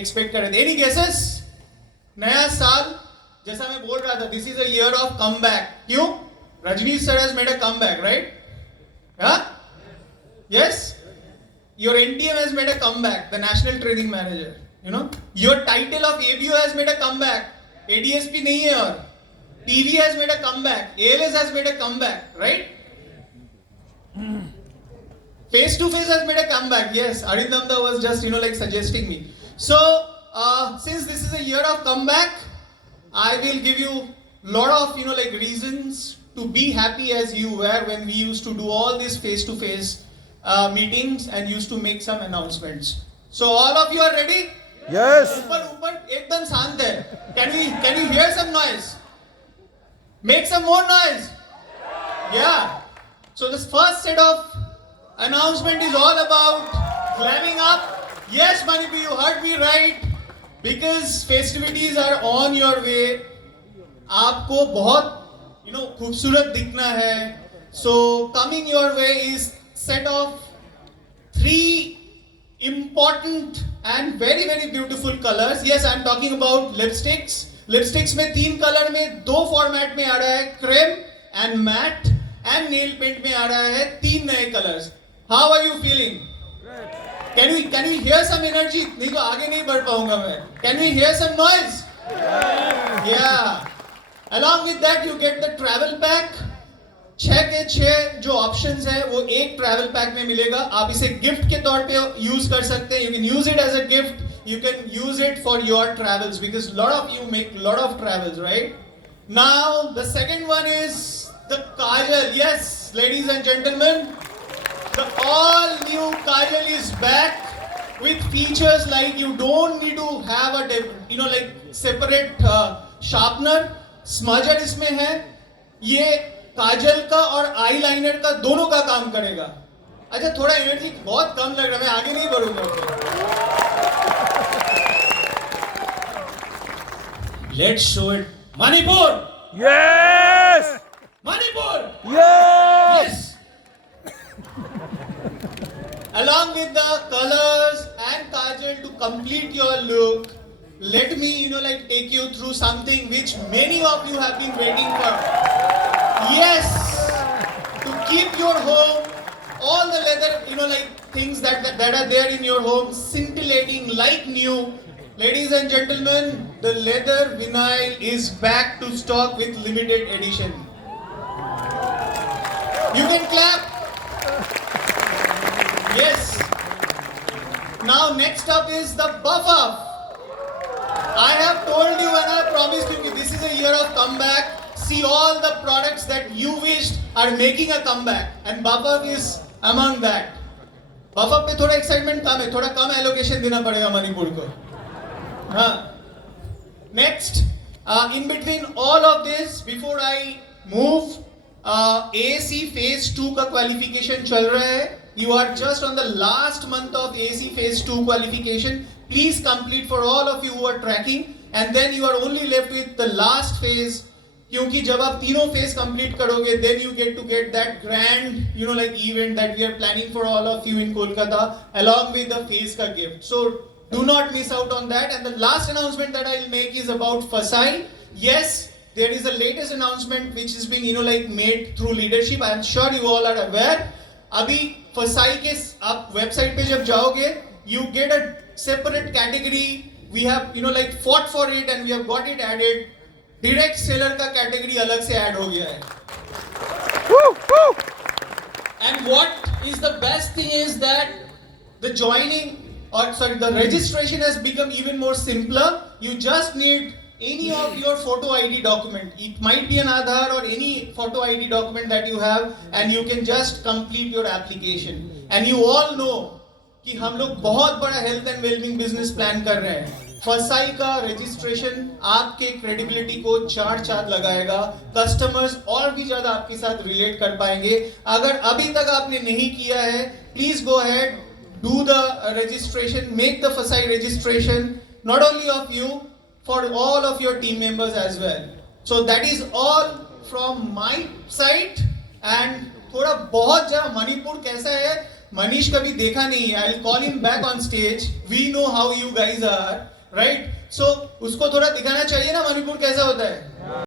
Expect कर रहे थे? Any guesses? नया साल, जैसा मैं बोल रहा था, this is a year of come back. क्यों? Rajneesh sir has made a come back, right? Yes? Your NTM has made a comeback, the National Training Manager. You know, your title of ABO has made a comeback. ADSP नहीं है और TV has made a comeback. ALS has made a comeback, right? Face to face has made a comeback. Yes, Arindamda was just like suggesting me. So since this is a year of comeback, I will give you lot of like reasons to be happy as you were when we used to do all these face to face meetings and used to make some announcements. So all of you are ready? Yes. ऊपर एकदम शांत है. Can you hear some noise? Make some more noise. Yeah. So this first set of announcement is all about climbing up. Yes, Manipu, you heard me right. Because festivities are on your way. आपको बहुत खूबसूरत दिखना है. So coming your way is set of 3 important and very very beautiful colors. Yes, I am talking about lipsticks. Lipsticks में 3 colour में 2 format में आ रहा है, cream and matte and nail paint में आ रहा है 3 नए colours. How are you feeling? Can you hear some energy? नहीं तो आगे नहीं बढ़ पाऊंगा मैं. Can you hear some noise? Yeah. Along with that you get the travel pack. 6 के 6 जो ऑप्शंस है वो एक ट्रैवल पैक में मिलेगा. आप इसे गिफ्ट के तौर पे यूज कर सकते हैं. You can use it as a gift. You can use it for your travels because a lot of you make a lot of travels, right? Now the second one is the Kajal. Yes, ladies and gentlemen, the all new Kajal is back with features like you don't need to have a like separate sharpener. Smudger इसमें है. ये काजल का और eyeliner का दोनों का काम करेगा. अच्छा, थोड़ा एनर्जी बहुत कम लग रहा है, मैं आगे नहीं बढ़ूंगा. Let's show it. Manipur. Yes. Manipur. Yes. Along with the colors and kajal to complete your look, let me like take you through something which many of you have been waiting for. Yes, to keep your home, all the leather like things that are there in your home scintillating like new. Ladies and gentlemen, the leather vinyl is back to stock with limited edition. You can clap. Yes. Now next up is the buff up. I have told you and I promised you that this is a year of comeback. See all the products that you wished are making a comeback and buff up is among that. Buff up पे थोड़ा excitement कम है, थोड़ा कम allocation देना पड़ेगा मणिपुर को. Next, in between all of this, before I move, AAC Phase 2 का qualification चल रहा है. You are just on the last month of AAC Phase 2 qualification. Please complete for all of you who are tracking, and then you are only left with the last phase. क्योंकि जब आप तीनों phase complete करोगे, then you get that grand like event that we are planning for all of you in Kolkata, along with the phase का gift. So do not miss out on that. And the last announcement that I will make is about Fasai. Yes, there is a latest announcement which is being like made through leadership. I am sure you all are aware. अभी Fasai के आप website पे जब जाओगे, you get a separate category. We have like fought for it and we have got it added. Direct seller का category अलग से add हो गया है. Woo, woo. And what is the best thing is that the registration has become even more simpler. You just need any of your photo ID document. It might be an Aadhaar or any photo ID document that you have, and you can just complete your application. And you all know कि हम लोग बहुत बड़ा health and well-being business plan कर रहे हैं. फसाई का registration आपके credibility को 4 चांद लगाएगा. Customers और भी ज़्यादा आपके साथ relate कर पाएंगे. अगर अभी तक आपने नहीं किया है, please go ahead. Do the registration, make the Fasai registration, not only of you, for all of your team members as well. So that is all from my side. And थोड़ा बहुत ज़रा मणिपुर कैसा है? मनीष कभी देखा नहीं है, I'll call him back on stage. We know how you guys are, right? So उसको थोड़ा दिखाना चाहिए ना मणिपुर कैसा होता है.